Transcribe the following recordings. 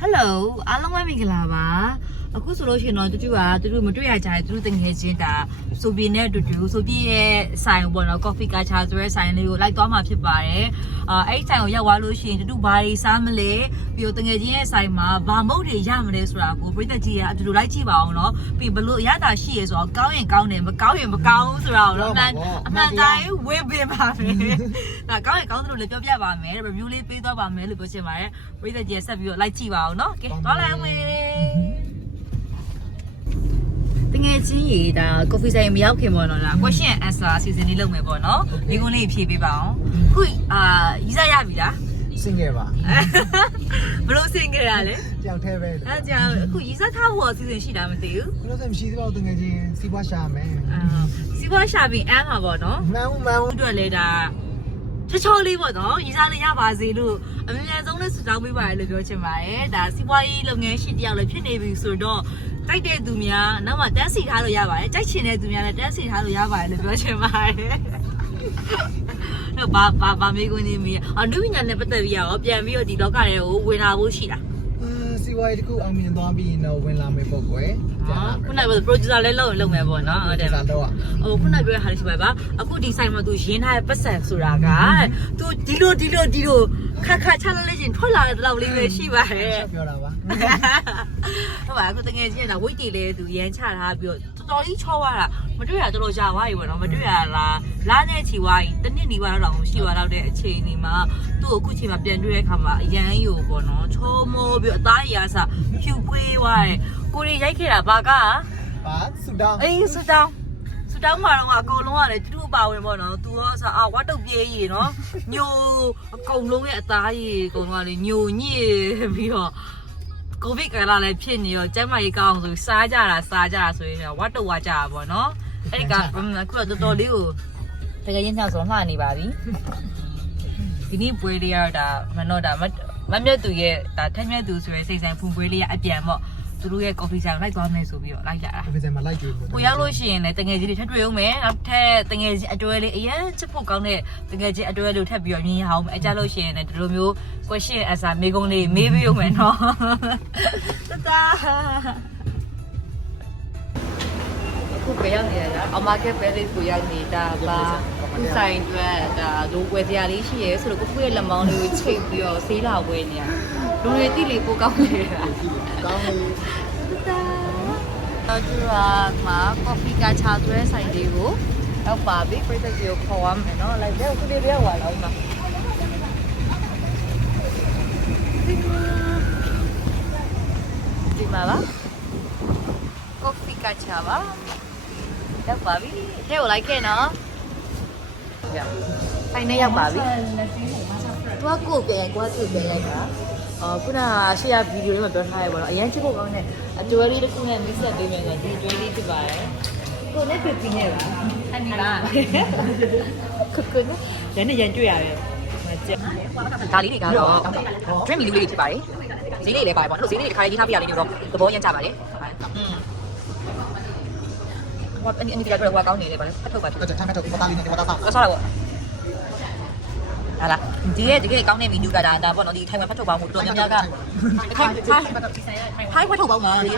Hello အားလုံးပဲမင်္ဂလာပါ အခုဆိုလို့ရှိရင်တော့တူတူကတူတူမတွေ့ရကြတဲ့တူတူတငယ်ချင်းဒါဆိုပြင်းနဲ့တူတူဆိုပြင်းရဲ့ဆိုင်ပေါ့နော် coffee culture ဆိုတဲ့ဆိုင်လေးကိုလိုက်သွားမှာဖြစ်ပါတယ်အာအဲ့ဒီဆိုင်ကိုရောက်သွားလို့ရှိရင်တူတူဘာတွေစားမလဲပြီးတော့တငယ်ချင်းရဲ့ဆိုင်မှာဘာမုတ်တွေရမလဲဆိုတာကိုပြည်သက်ကြီးကအတူတူလိုက်ကြည့်ပါအောင်နော်ပြီးဘလို့ရတာရှိရဆိုတော့ကောင်းရင်ကောင်းတယ်မကောင်းရင်မကောင်းဘူးဆိုတာကိုတော့အမှန်အမှန်တိုင်းဝေးပေးပါမယ်ဒါကောင်းရင်ကောင်းသလိုလည်းပြောပြပါမယ် review လေးပေးသွားပါမယ်လို့ပြောချင်ပါတယ်ပြည်သက်ကြီးဆက်ပြီးတော့လိုက်ကြည့်ပါအောင်နော်ကဲသွားလိုက်အောင် တငယ်ချင်းရေဒါ coffee ဆိုင်မရောက်ခင်ပေါ့နော်လား question and answer season လေးလုပ်မယ်ပေါ့နော်ဒီကုန်းလေးဖြေပေးပါအောင်ခုအာရီးစားရပြီလားစင်ငယ်ပါဘလို့စင်ကြရလဲကြောက်သေးပဲအဲကြောင့်အခုရီးစားထားဖို့အစီအစဉ်ရှိတာမသိဘူးဘယ်လိုလဲမရှိသေးပါဘူးတကယ်ချင်းစီးပွားရှာမယ်အာစီးပွားရှာပြီးအမ်းမှာပေါ့နော်မှန်ဦးမှန်ဦးအတွက်လဲဒါ ချောချောလေးပေါ့နော်ရီးစားလေးရပါစေလို့အမြဲဆုံးနဲ့ဆူတောင်းပေးပါတယ်လို့ပြောချင်ပါတယ်ဒါစီးပွားရေးလုပ်ငန်းရှင်တယောက်လည်းဖြစ်နေပြီဆိုတော့တိုက်တဲ့သူများနောက်မှတန်းစီထားလို့ရပါတယ်ကြိုက်ချင်တဲ့သူများလည်းတန်းစီထားလို့ရပါတယ်လို့ပြောချင်ပါတယ်တော့ဘာဘာဘာမေးခွန်းနေမီးအနုပညာနဲ့ပတ်သက်ပြီးရောပြန်ပြီးတော့ဒီလောကထဲကိုဝင်လာဖို့ရှိတာ အာစီးပွားရေးတစ်ခုအောင်မြင်သွားပြီးတော့ဝင်လာမယ်ပေါ့ကွယ်နော်ခုနက producer လည်းလုပ်ရင်လုပ်မယ်ပေါ့နော်ဟုတ်တယ်စားတော့ဟိုခုနပြောရဟာလေးရှိပါပါအခုဒီဆိုင်မှာသူရင်းထားတဲ့ပတ်စံဆိုတာကသူဒီလိုဒီလိုဒီလို ခါခါချလာလေးချင်းထွက်လာတဲ့လောက်လေးပဲရှိပါတယ်ပြောတာပါဟုတ်ပါအခုတကယ်ချင်းကဝိတ်တီလေးသူရမ်းချထားပြီးတော့တော်တော်ကြီးချောသွားတာမတွေ့ရတော်တော်ကြာသွားပြီပေါ့နော်မတွေ့ရလားလားတဲ့ချီသွားပြီတနစ်နေပါတော့ရှိသွားတော့တဲ့အချိန်ဒီမှာသူ့ကိုအခုချိန်မှာပြန်တွေ့တဲ့အခါမှာအရန်ယူပေါ့နော်ချောမောပြီးအသားရည်အစားဖြူပွေးသွားတယ်ကိုရီရိုက်ခဲ့တာဘာကပါဆူတောင်းအေးစတောင်းစ တောင်းမှာတော့အကုန်လုံးကလည်းတူတူပါဝင်ပေါ့နော်သူရောဆိုအာဝတ်တုတ်ပြေးကြီးနော်ညိုအကုန်လုံးရဲ့အသားကြီးအကုန်လုံးကလေညိုညစ်ပြီးတော့ကိုဗစ်ကလာလည်းဖြစ်နေရောကျန်းမာရေးကောင်းဆိုစားကြတာစားကြတာဆိုရင်ဝတ်တုတ်ဝါကြတာပေါ့နော်အဲ့ဒီကအခုတော့တော်တော်လေးကိုတကယ်ရင်းချောက်ဆိုလှနေပါပြီဒီနေ့ပွဲလေးကတော့ဒါမနော်ဒါမမြတ်သူရဲ့ဒါထက်မြတ်သူဆိုရဲစိတ်ဆိုင်ဖုန်ပွဲလေးကအပြန်ပေါ့ သူတို့ရဲ့ coffee ဆိုင်ကိုလိုက်သွားမယ်ဆိုပြီးတော့လိုက်လာတာ ဒီစင်မှာလိုက်ကြည့်ဖို့ကိုရောက်လို့ရှိရင်လည်းတငယ်ချင်းတွေထပ်တွေ့အောင်မယ်နောက်ထပ်တငယ်ချင်းအတွဲလေးအရင်ချစ်ဖို့ကောင်းတဲ့တငယ်ချင်းအတွဲလေးကိုထပ်ပြီးတော့မြင်ရအောင်မယ်အကြလို့ရှိရင်လည်းဒီလိုမျိုး question answer မေးခွန်းလေးမေးပြီးအောင်မယ်နော်တတာအခုပဲရောက်နေရတာအမကပဲလေးကိုရောက်နေတာပါ သူဆိုင်အတွက်ဒါလိုဝယ်စရာလေးရှိရဲဆိုတော့ကိုကိုရဲ့လက်မောင်းလေးကိုချိတ်ပြီးတော့ဆေးလာဝယ်နေရလူတွေတိလေးပိုကောင်းနေတာကောင်းပြီတော့သူကမှာ coffee ကချာသွဲဆိုင်လေးကိုရောက်ပါပြီပြိတ္တကြီးကိုခေါ်ရမယ်နော်လိုက်တဲ့ခုလေးလေးရောက်လာတော့မှာဒီမှာပါ coffee ကချာပါရောက်ပါပြီထဲကိုလိုက်ခဲ့နော် ဆိုင်နဲ့ရောက်ပါပြီသူကကိုယ်ပြန်ကိုယ်ကိုယ်ပြန်ရိုက်တာအော်ခုနရှေ့ရဗီဒီယိုလေးမှာပြောထားရပါတော့အရင်ချစ်ဖို့ကောင်းတဲ့အကျွဲလေးတစ်ခုနဲ့မိတ်ဆက်ပေးမယ်ဆိုဒီကျွဲလေးဖြစ်ပါတယ်ကိုနဲ့ပြပြနေပါအနီလားခုခုနဲ့ရန်နဲ့ရန်တွေ့ရတယ်မကြက်ဒါလေးတွေကတော့ dream လေးလေးဖြစ်ပါတယ်ဈေးလေးလည်းပါတယ်ပေါ့အဲ့လိုဈေးလေးတွေတစ်ခါရေးထားပြရလေးမျိုးတော့သဘောရမ်းကြပါတယ်อืม ဟိုအန်အန်ဒီကတော့ဟိုကောင်းနေတယ်ဗါလဲဖတ်ထုတ်ပါထုတ်အဲ့ဒါထိုင်မဲ့တော့မသားလေးနဲ့မသားဆောင်တော့ဆောက်ရပေါ့ဟာလားဒီရဲ့တကယ်ကောင်းတဲ့မီနူကဒါဒါပေါ့နော်ဒီထိုင်ဝမ်ဖတ်ထုတ်ပေါင်းကိုတော်တော်များများကထိုင်ထိုင်ထိုင်ဖတ်ထုတ်ပေါင်းပါလေ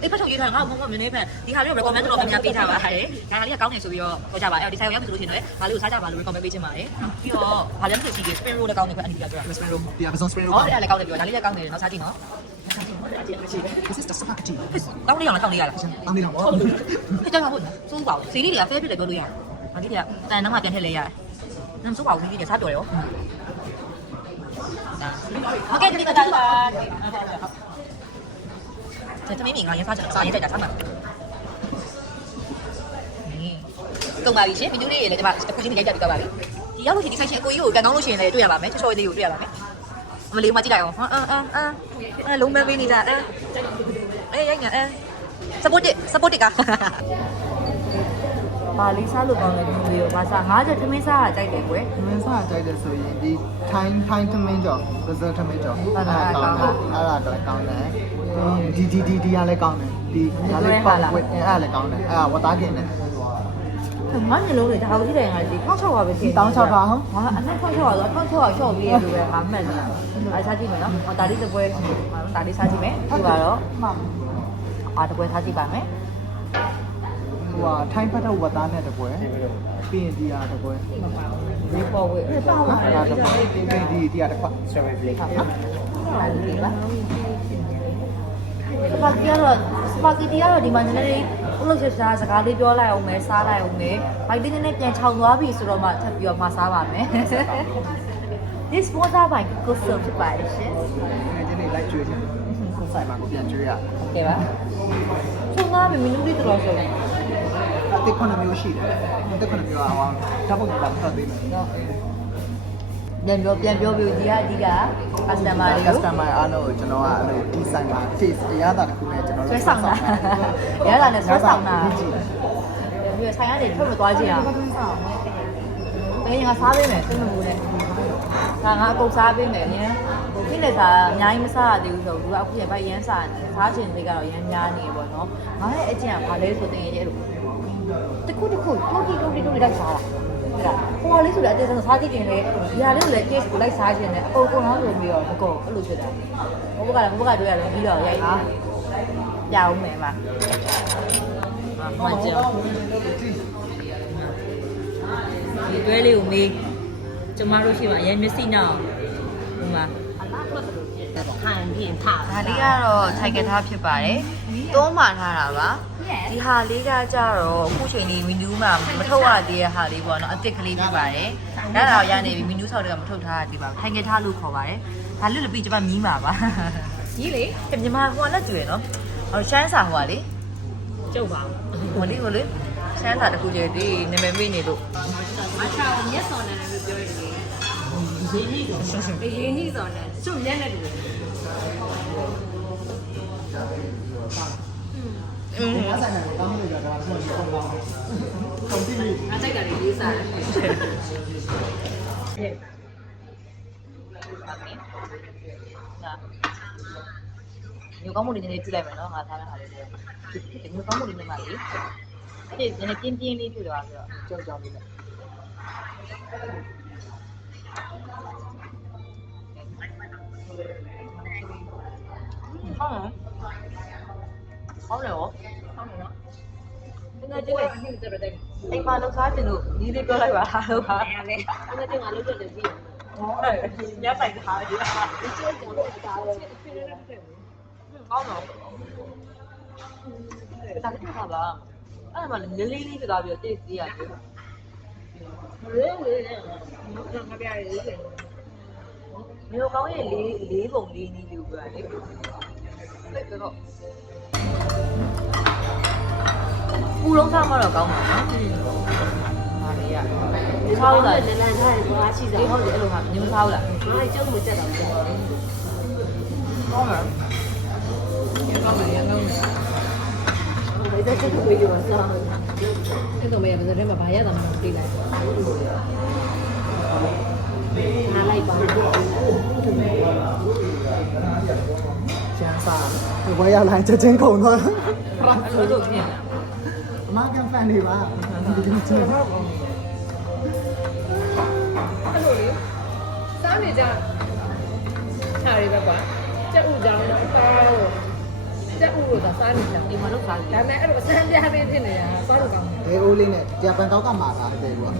ဒီဖတ်ထုတ်ရေးထားငါ့ဘာမှမနေဖက်ဒီဟာလေးကို recommend တော်တော်များများပေးထားပါတယ်ဒါဟာလေးကကောင်းနေဆိုပြီးတော့ဟောကြပါအဲ့ဒီဆိုင်ကိုရောက်ပြီဆိုလို့ရှိရင်လည်းဒါလေးကိုစားကြပါလို့ recommend ပေးချင်ပါတယ်ပြီးတော့ဘာလဲမသိရှိသေး spring roll လည်းကောင်းနေဖက်အန်ဒီကပြောတာစပင်ရိုဒီအပဇွန်စပင်ရိုဟောအဲ့ဒါလည်းကောင်းတယ်ပြောဒါလေးလည်းကောင်းနေတယ်နော်စားကြည့်နော် This is the spaghetti တောင်းလေးအောင်လားတောင်းလေးရလားတောင်းနေတော့ဗောဖြစ်ကြပါဘူးစိုးပါဘူးစီလေးတွေက fair ဖြစ်တယ်ပြောလို့ရတယ်။ဒါလေးတွေကတန်နောက်မှပြန်ထည့်လဲရတယ်။နမ်စိုးပါဘူးဒီလေးတွေစားပြော်ရော။ဟုတ်ကဲ့ဒီကတာပါ။ဒါတမင်းမင်းငါရစားကြစားရင်ကြိုက်တာစားမှာ။ကုန်ပါပြီရှင်မင်းတို့လေးတွေလည်းဒီမှာအခုချင်းရိုက်ကြပြီးတော့ပါပြီ။ဒီရောက်လို့ရှိရင်ဒီဆိုင်ရှင်အကိုကြီးကိုကန်ကောင်းလို့ရှိရင်လည်းတွေ့ရပါမယ်။ချောချောလေးကိုတွေ့ရပါမယ်။ မလေးမကြည့်လိုက်အောင်။အမ်အမ်အမ်အဲလုံးမဲပေးနေတာအဲအဲရိုက်ညာအဲ support it support it ကဘာလေးစားလို့ကောင်းလဲဒီလိုရောဘာစားငါးချက်ထမင်းစားတာကြိုက်တယ်ကွယ်မင်းစားကြိုက်တယ်ဆိုရင်ဒီ time time သမင်းကြော် result သမင်းကြော်အဲ့ဒါကောင်းတယ်အဲ့ဒါတော့ကောင်းတယ်ဒီဒီဒီဒီကလည်းကောင်းတယ်ဒီဒါလည်းပေါ့ဝတ်အဲ့ဒါလည်းကောင်းတယ်အဲ့ဒါဝတ်သားกินတယ် ငါမျိုးလုံးတွေဒါအောင်ကြည့်တယ်ငါဒီ1600ပါပဲဖြစ်တောင်း6ပါဟုတ်ဟာအနက်1600ဆို1600ရှော့ပြီးရလို့ပဲငါမှတ်နေတာအဲစားကြည့်မယ်နော်ဟောဒါလေးတစ်ပွဲဒါလေးစားကြည့်မယ်ဒီပါတော့မှန်အားတစ်ပွဲစားကြည့်ပါမယ်ဟိုဟာထိုင်းဖတ်ထုတ်ဝတ်သားနဲ့တပွဲပြီးရင်ဒီဟာတပွဲဒီပေါ်ဝေးအဲ့ဒါနော်ဒါတပွဲပြီးရင်ဒီဒီဟာတစ်ခွက် strawberry flake ဟာအဲ့ဒီပါစပါဂီကတော့စပါဂီတီကတော့ဒီမှာနည်းနည်း လေးဘလို့ချက်စားစကားလေးပြောလိုက်အောင်မယ်စားလိုက်အောင်မယ်ဘိုက်လေးနည်းနည်းပြန်ခြောင်သွားပြီဆိုတော့မှထပ်ပြီးတော့မှစားပါမယ် This sponsor by Google Search ဖြစ်ပါတယ်ရှင် ငယ်ချင်းတွေလိုက်ကျွေးချင်ကိုဆိုင်မှာကိုပြန်ကျွေးရ โอเคပါချုံသားမီနူလေးတော်ဆိုတယ် အတစ်ခုနှစ်မျိုးရှိတယ်အတစ်ခုနှစ်မျိုးကဟောဓာတ်ပုံကပတ်သေးတယ် နော် ပြန်ပြောပြန်ပြောပြီးဒီကအဓိက customer တွေကို customer အားလုံးကိုကျွန်တော်ကအဲ့လိုဒီဆိုင်မှာ taste တရားသာတစ်ခုနဲ့ကျွန်တော်ဆွဲဆောင်တာရတာနဲ့ဆွဲဆောင်တာကြည့်ပြီးတော့ဆိုင်ကနေထွက်မသွားခြင်းအောင်တကယ်ငါစားပေးမယ်စိတ်မပူနဲ့ဒါငါအကုန်စားပေးမယ်နင်းဟိုဖြစ်နေစားအများကြီးမစားရသေးဘူးဆိုတော့သူကအခုရပိုက်ရမ်းစားနေစားခြင်းတွေကတော့ရမ်းများနေပေါ့နော်ငါရဲ့အကျင့်ကဘာလဲဆိုတင်ရဲ့အဲ့လိုတခုတခုတိုးတီတိုးတီတိုးတီလိုက်စားတာ အဲ့ဒါဟိုဟာလေးဆိုလည်းအသေးဆုံးစားကြည့်ခြင်းလေဒီဟာလေးကိုလည်း taste ကိုလိုက်စားခြင်းလေအကုန်ကုန်တော့ဆိုပြီးတော့မကုန်အဲ့လိုဖြစ်တာဟိုဘက်ကလည်းဟိုဘက်ကတွေ့ရတယ်ပြီးတော့ရိုက်ပါကြောက်မယ်ပါမှန်ကြဒီတွဲလေးကိုမေးကျမတို့ရှိမှာရဲမျက်စိနောက်ဟိုမှာခံပြင်ထားဒါလေးကတော့ထိုက်ကထားဖြစ်ပါတယ်သုံးမှထားတာပါ ဒီဟာလေးကကြတော့အခုချိန်လေးမီနူးမှာမထုတ်ရသေးတဲ့ဟာလေးပေါ့နော်အစ်စ်ကလေးဖြစ်ပါတယ်။ဒါတော့ရနေပြီမီနူးဆောက်တွေကမထုတ်ထားရသေးပါဘူး။ထိုက်ကထားလို့ခေါ်ပါတယ်။ဒါလွတ်လပ်ပြီးကျမမြည်မှာပါ။ကြီးလေကမြန်မာဟိုကလက်ကျွေနော်။ဟိုရှမ်းစာဟိုကလေကျုပ်ပါဟိုလေးဟိုလေရှမ်းစာတစ်ခုကျဒီနာမည်မေ့နေလို့မချာမျက်စော်နဲ့လည်းပြောရတယ်ရင်းနှီးဆိုရင်းနှီးစော်နဲ့ကျုပ်မျက်နဲ့တူတယ် อืมအဆိုင်မှာတောင်းလို့ကြတာဆိုတော့ပုံပါပုံတိလေးအကြိုက်ကလေးလေးစားတယ်ညကောင်းမှုတွေနည်းနည်းပြလိုက်မယ်နော်ငါထားတဲ့ဟာလေးတွေဒီညကောင်းမှုတွေနဲ့မှလေအဲ့ဒီနည်းနည်းပြင်းပြင်းလေးပြသွားပြီးတော့ကြောက်ကြောက်လေးနဲ့ဟုတ်တယ် ဟုတ်တယ်ရောဟုတ်နော်တကယ်ကိုကြီးယ်ကဟင်းတော်တယ်အိမ်မှာလောက်စားတင်လို့ဒီလေးပြောလိုက်ပါလားလို့ပါရလေငါတို့ကလုပ်တယ်ပြီးဟုတ်ညဆိုင်ထားတယ်ကျုပ်ကတော့စားတယ်ဖြစ်နေတယ်ကောင်းတော့ဒါကထားပါအဲ့မှာလေးလေးလေးပြသွားပြီးတော့တိတ်သေးရတယ်လေးလေးနဲ့ငါပြရည်လေမျိုးကောင်းရဲ့လေးလေးပုံလေးနည်းလေးပြောရတယ် အဲ့တော့ပူလုံးစားမှတော့ကောင်းပါနော်ဟာလေးရစားလို့လားနည်းနည်းထားရင်သွားရှိစားဒီဟုတ်တယ်အဲ့လိုဟာမျိုးစားလို့လားငါကျုပ်မကြက်တော့ဘူးကောင်းလားဘယ်သက်ချက်ကိုပြောစားအဲ့တော့မရဘယ်သက်မှာဘာရတာမှမသိလိုက်ထား ဘယ်ရောက်လာချက်ချင်းခုံသွားအဲ့လိုဖြစ်နေတာအမကန်ဖန်နေပါဒီလိုချင်အဲ့လိုလေစားနေကြခြာရီပဲကွာကြက်ဥကြောင်တော့စားတော့ကြက်ဥလို့သာစားနေကြဒီမှာတော့စားတယ်ဒါပေမဲ့အဲ့လိုစမ်းပြားပေးဖြစ်နေတာစားလို့ကောင်းတယ်ဘဲအိုးလေးနဲ့ဂျပန်ကောက်ကမှာလာတယ်ကွာ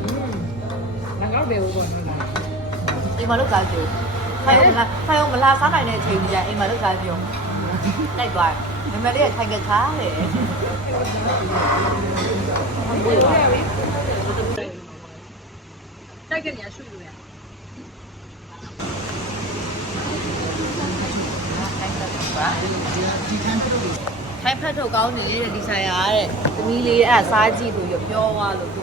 ငါကောက်တယ်ဘူးပေါ့နော်ဒီမှာတော့စားကြည့်ခိုင်အောင်ခိုင်အောင်မလာစားနိုင်တဲ့အချိန်ကြီးကျအိမ်မှာတော့စားပြုံး လိုက်သွားတယ်မမလေးကထိုင်ကခါတယ်တိုက်ကနေရှုလို့ရထိုင်ဖက်ထုတ်ကောင်းနေလေဒီဆိုင်ရာတဲ့သမီးလေးအဲ့စားကြည့်လို့ပြောသွားလို့သူ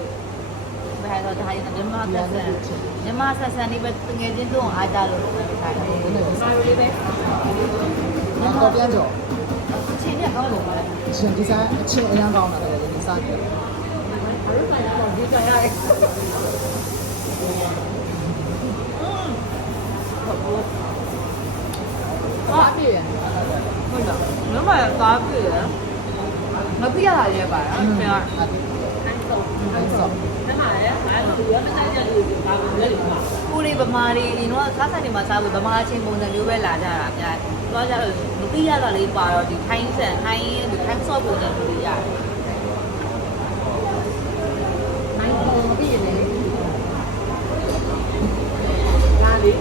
ဘယ်တော့ဒါရင်မြမဆက်ဆန်မြမဆက်ဆန်နေပဲငယ်ချင်းတို့အားကြလို့ဒီဆိုင်လေးစားလို့လေးပဲ ငါတော့ပြန်ကြောအချင်းနဲ့ကောင်းလို့ပါလေရှင်ဒီဆိုင်အချင်းအရန်ကောင်းတာလေဒီဆိုင်ဘာလို့ဆိုင်တော့ဒီကြရတယ်ဟာအပြည့်ရဟုတ်လားမြမကစားပြည့်ရမပြရတာရဲပါလားခင်ဗျာအဲ့တော့အဲ့ဆော့အဲ့ မှာလည်းငါတို့ကလည်းတိုက်ကြလို့ဘာလို့လဲလို့မှာကိုရီဗမာတွေဒီတော့စားဆိုင်တွေမှာစားဖို့ဗမာချင်းပုံစံမျိုးပဲလာကြတာဗျာသွားကြတော့မသိရတာလေးပါတော့ဒီထိုင်းဆန်ထိုင်းဒီထိုင်းဆော့ပုံစံမျိုးတွေရတယ်နိုင်ပေါ်ပြည့်နေဒါလေး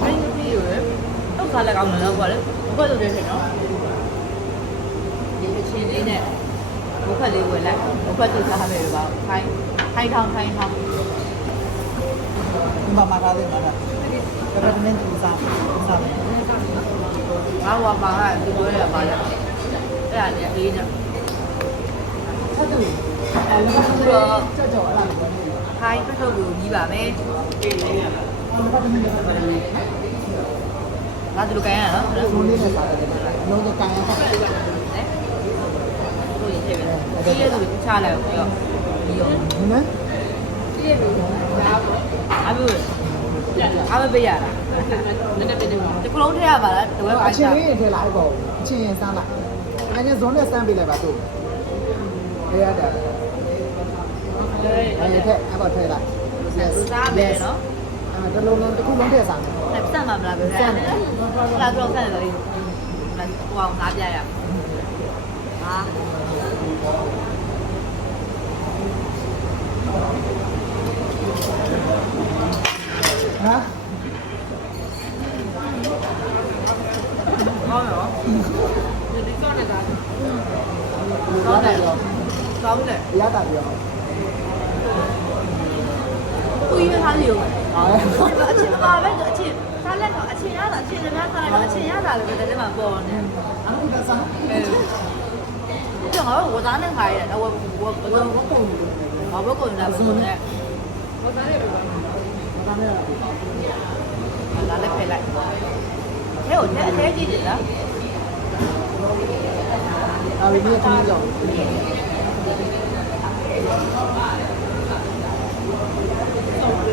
ထိုင်းပြီးရယ်တော့စားလက်ကောင်းတယ်တော့ကွာလေဘုတ်လို့နေတယ်နော်ဒီအချင်းလေးနဲ့ ဘုတ်ဖက်လေးဝယ်လိုက်ဘုတ်ဖက်သူစားမယ်ပါထိုင်းထိုင်းထောင်းထိုင်းထောင်းဒီမှာမှာထားတယ်မှာထားဒါပေမဲ့သူစားစားတယ်ငါ့ဝါပါကဒီလိုရပါလားအဲ့ဒါလည်းအေးနေဆက်တူအဲ့တော့ကြောက်ကြောက်အဲ့ဒါကိုထိုင်းဖက်ထုတ်ကိုကြီးပါမယ်ပြည့်နေရတာအဲ့ဒါကတည်းကငါတို့ကိုင်းရနော်ဘုန်းလေးနဲ့စားတယ်လုံးတော့ကန်ရတာ နော်တို့ရထည့်ပဲဒီရသူချလိုက်ပြီးတော့ပြီးရောဟင်းနဲ့ပြည့်လို့ဒါပေါ့အဘို့အမပေးရတာနည်းနည်းပြည့်နေပါဒီကလုံးထည့်ရပါလားတဝဲပါအချင်းလေးထည့်လိုက်ပေါ့အချင်းရင်စမ်းလိုက်အဲ့ဒါဇွန်နဲ့စမ်းပေးလိုက်ပါတို့ရရတယ်လေအဲ့ဒီထက်အဲ့တော့ထည့်လိုက်သူစားမယ်နော်အဲ့ဒါလုံးလုံးတစ်ခုလုံးထည့်စားမယ်အဲ့စမ်းမှာမလားပဲစမ်းတယ်လာတော့စမ်းတယ်လေလာဟိုအောင်စားပြရဟာဟာကောင်းရော ဒီကောနေတာကောင်းတယ်ကောင်းတယ်ရတာပြောကိုကြီးထားစီရောဟာအချင်းပါပဲအချင်းစားလက်တော့အချင်းရတာအချင်းလည်းများစားလိုက်တော့အချင်းရတာလည်းပဲတည်းမှာ 这好像我咱那块人，我我我我工人，我不工人，不工人。我咱那不工人，我咱那，我咱那回来。thế ổn thế thế gì nữa à mình mua không rồi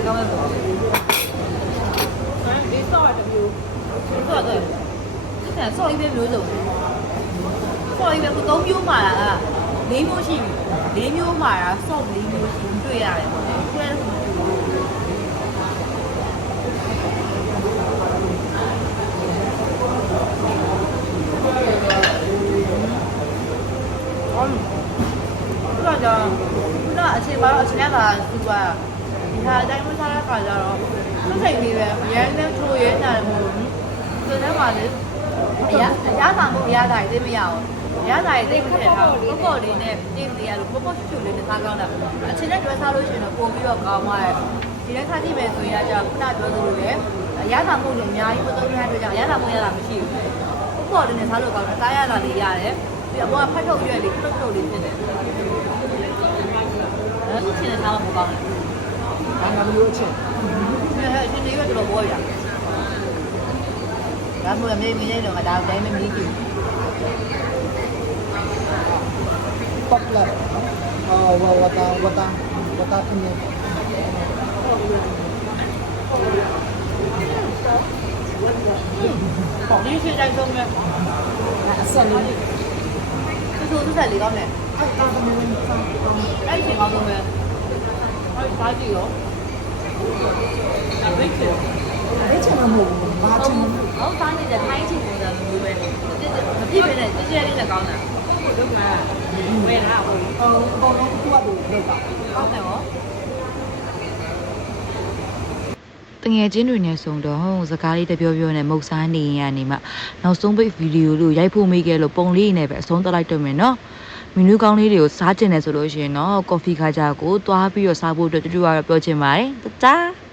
cảm ơn đi soi được nhiều soi rồi cái này soi bên dưới rồi ဆော်ကြီးပဲခုသုံးမျိုးမှာတာက၄မျိုးရှိပြီ၄မျိုးမှာတာဆော့၄မျိုးရှိတွေ့ရတယ်ပေါ့နော်ခုလည်းတော့ခုနအချိန်မှာတော့အချိန်ကဆူသွားတာဒီဟာအတိုင်းမစားတဲ့ခါကျတော့သူ့စိတ်လေးပဲအရင်နဲ့ထိုးရဲနေတယ်မို့သူနဲ့မှလည်းအရအရသာမှုအရသာရေးသိမရအောင် ရတာတွေသိမထည့်ထားဘူးပေါ့ပေါ့လေးနဲ့သိမရလို့ပေါ့ပေါ့ချွတ်ချွတ်လေးနဲ့စားကောင်းတာအချင်းနဲ့တွဲစားလို့ရှိရင်တော့ပို့ပြီးတော့ကောင်းသွားတယ်ဒီနေ့စားကြည့်မယ်ဆိုရင်အကြောင်းခုနပြောသလိုလေရတာမို့လို့အများကြီးမသုံးရတဲ့အတွက်ကြောင့်ရတာမို့ရတာမရှိဘူးပေါ့ပေါ့လေးနဲ့စားလို့ကောင်းတယ်စားရတာလေးရတယ်ပြီးတော့ဘောကဖတ်ထုတ်ရွက်လေးထုတ်ထုတ်လေးဖြစ်တယ်အဲ့ဒါချင်းနဲ့စားလို့မကောင်းဘူးဒါငါမျိုးအချင်းအဲ့ဒါချင်းလေးရွက်တော်ဘောရဒါမှမဟုတ်မြေမြေလေးတော့ဒါတိုင်းမမြည်ကြည့် ပောက်လာအော်ဝဝတာဝတာဝတာခင်းနေဒီရွှေတိုင်းဆုံးမဲ့အဆက်လေးသူသူသူဆက်လေးကောင်းတယ်အဲ့ဒါကလည်းစားတော့အဲ့ဒီကောင်းဆုံးပဲအဲ့ဒါကြည့်ရောဒါဘိတ်ချေအဲ့ချင်မှာမ ဟုတ်ဘူးဘာချင်ဟောစားနေတဲ့ထိုင်းချင်ပုံစံမျိုးပဲမပြည့်ပဲနဲ့ကြည့်ကြလေးနဲ့ကောင်းတာဒုက္ခဝယ်လာဘူးအော်ဘောလုံးကူအပ်လို့လောက်တာကောင်းတယ်ဟောတငယ်ချင်းတွေနဲ့ဆုံတော့စကားလေးတပြောပြောနဲ့မုတ်စားနေရင်ကနေမှနောက်ဆုံးပိတ်ဗီဒီယိုလို့ရိုက်ဖို့မိခဲ့လို့ပုံလေးနဲ့ပဲအဆုံးသတ်လိုက်တော့မယ်နော်မီနူးကောင်းလေးတွေကိုစားကျင်တယ်ဆိုလို့ရှိရင်တော့ကော်ဖီခါကြကိုသွားပြီးတော့စားဖို့အတွက်တူတူကတော့ပြောချင်ပါတယ်တကြား